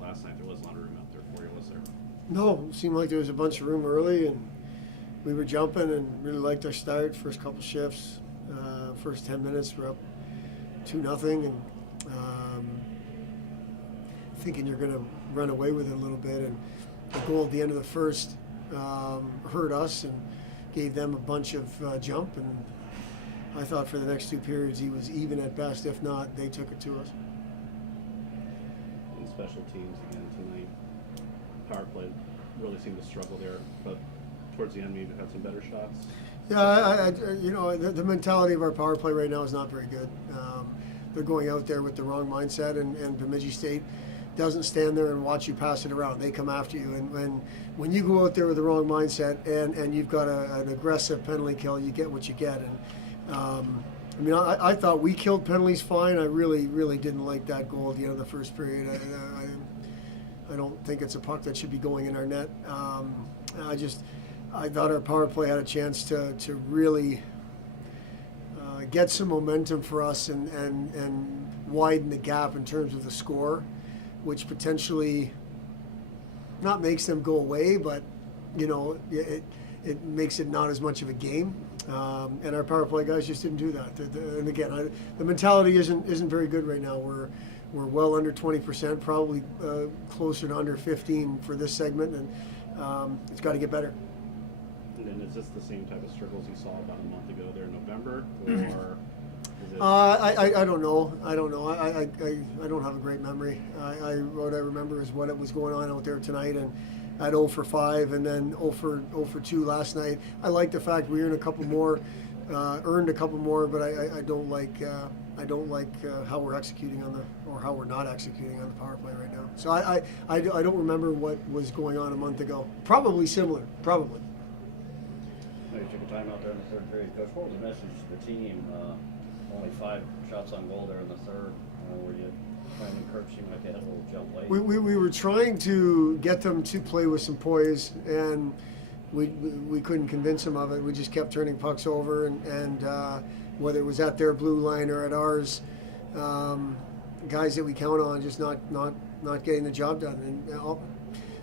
last night. There was a lot of room out there for you, was there? No, it seemed like there was a bunch of room early, and we were jumping and really liked our start. First couple shifts, first 10 minutes, we're up 2-0, and thinking you're going to run away with it a little bit. And the goal at the end of the first hurt us and gave them a bunch of jump. And I thought for the next 2 periods he was even at best. If not, they took it to us. In special teams again tonight, power play really seemed to struggle there, but towards the end you had some better shots. Yeah, the mentality of our power play right now is not very good. They're going out there with the wrong mindset, and Bemidji State doesn't stand there and watch you pass it around. They come after you, and when you go out there with the wrong mindset and you've got an aggressive penalty kill, you get what you get. And I thought we killed penalties fine. I really didn't like that goal at the end of the first period. I don't think it's a puck that should be going in our net. I thought our power play had a chance to really get some momentum for us and widen the gap in terms of the score, which potentially not makes them go away, but it makes it not as much of a game. And our power play guys just didn't do that. And again, the mentality isn't very good right now. We're well under 20%, probably closer to under 15 for this segment, and it's got to get better. And is this the same type of struggles you saw about a month ago there in November, or is it? I don't know. I don't have a great memory. What I remember is what was going on out there tonight, and at 0 for 5, and then 0 for 2 last night. I like the fact we earned a couple more, but I don't like how we're executing or how we're not executing on the power play right now. So I don't remember what was going on a month ago. Probably similar. Probably. You took a time out there in the third period. Coach, what was the message to the team? Only 5 shots on goal there in the third. Were you trying to encourage them like they had a little jump late? We were trying to get them to play with some poise, and we couldn't convince them of it. We just kept turning pucks over, and whether it was at their blue line or at ours, guys that we count on just not getting the job done. And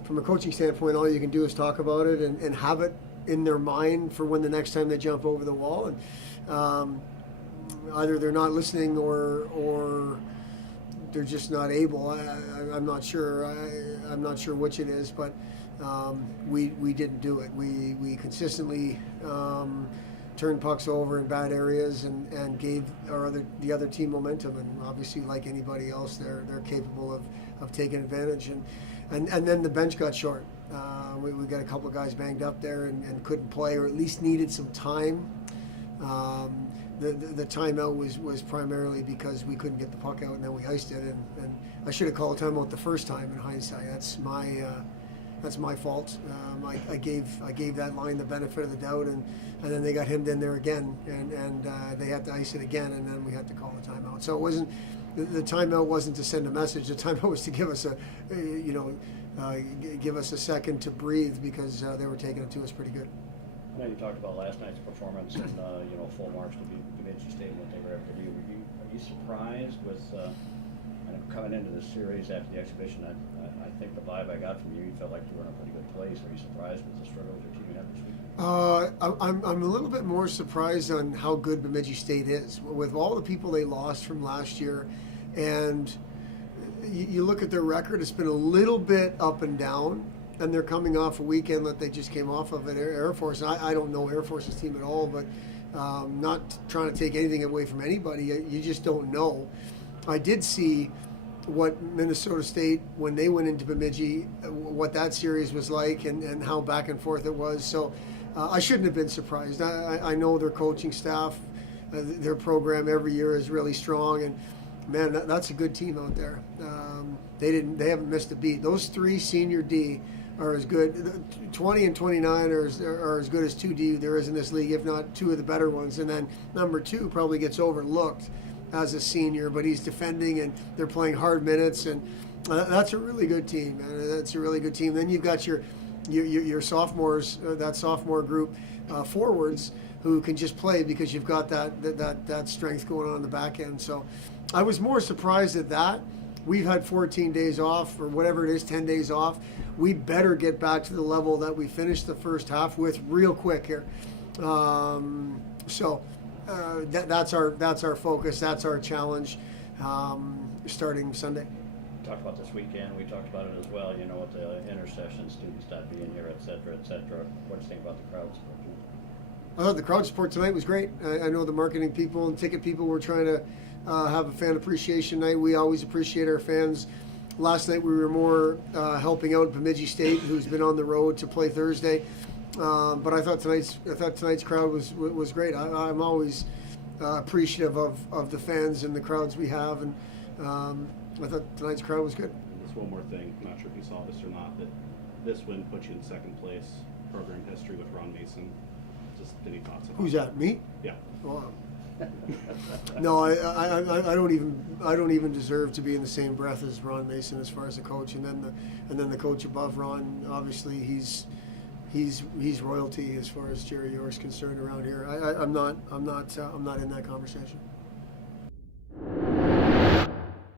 from a coaching standpoint, all you can do is talk about it and have it in their mind for when the next time they jump over the wall. And either they're not listening or they're just not able. I'm not sure. I'm not sure which it is, but we didn't do it. We consistently turned pucks over in bad areas and gave the other team momentum. And obviously, like anybody else, they're capable of taking advantage. And then the bench got short. We got a couple of guys banged up there and couldn't play, or at least needed some time. The timeout was primarily because we couldn't get the puck out, and then we iced it. And I should have called a timeout the first time. In hindsight, that's my fault. I gave that line the benefit of the doubt, and then they got hemmed in there again, and they had to ice it again, and then we had to call the timeout. So it wasn't the timeout wasn't to send a message. The timeout was to give us give us a second to breathe, because they were taking it to us pretty good. I know you talked about last night's performance and full marks to Bemidji State and what they were able to do. Are you surprised with coming into this series after the exhibition? I think the vibe I got from you felt like you were in a pretty good place. Are you surprised with the struggles your team had this week? I'm a little bit more surprised on how good Bemidji State is with all the people they lost from last year, and you look at their record. It's been a little bit up and down, and they're coming off a weekend that they just came off of at Air Force. I don't know Air Force's team at all, but not trying to take anything away from anybody. You just don't know. I did see what Minnesota State, when they went into Bemidji, what that series was like, and how back and forth it was. So I shouldn't have been surprised. I know their coaching staff, their program every year is really strong, and man, that's a good team out there. They haven't missed a beat. Those 3 senior D are as good. 20 and 29 are as good as 2D there is in this league, if not 2 of the better ones. And then number 2 probably gets overlooked as a senior, but he's defending and they're playing hard minutes, and that's a really good team. That's a really good team. Then you've got your sophomores, that sophomore group, forwards who can just play because you've got that strength going on in the back end. So I was more surprised at that we've had 14 days off or whatever it is, 10 days off. We better get back to the level that we finished the first half with real quick here. That's our focus. That's our challenge starting Sunday. We talked about this weekend. We talked about it as well. You know, with the intercession, students not being here, et cetera, et cetera. What do you think about the crowd support? I thought the crowd support tonight was great. I know the marketing people and ticket people were trying to have a fan appreciation night. We always appreciate our fans. Last night we were more helping out Bemidji State, who's been on the road to play Thursday. But I thought tonight's crowd was great. I'm always appreciative of the fans and the crowds we have, and I thought tonight's crowd was good. And just one more thing, I'm not sure if you saw this or not, but this win puts you in second place program history with Ron Mason. Just any thoughts about Who's that? Me? Yeah. Wow. No, I don't even deserve to be in the same breath as Ron Mason as far as a coach, and then the coach above Ron. Obviously, he's royalty as far as Jerry York's concerned around here. I'm not in that conversation.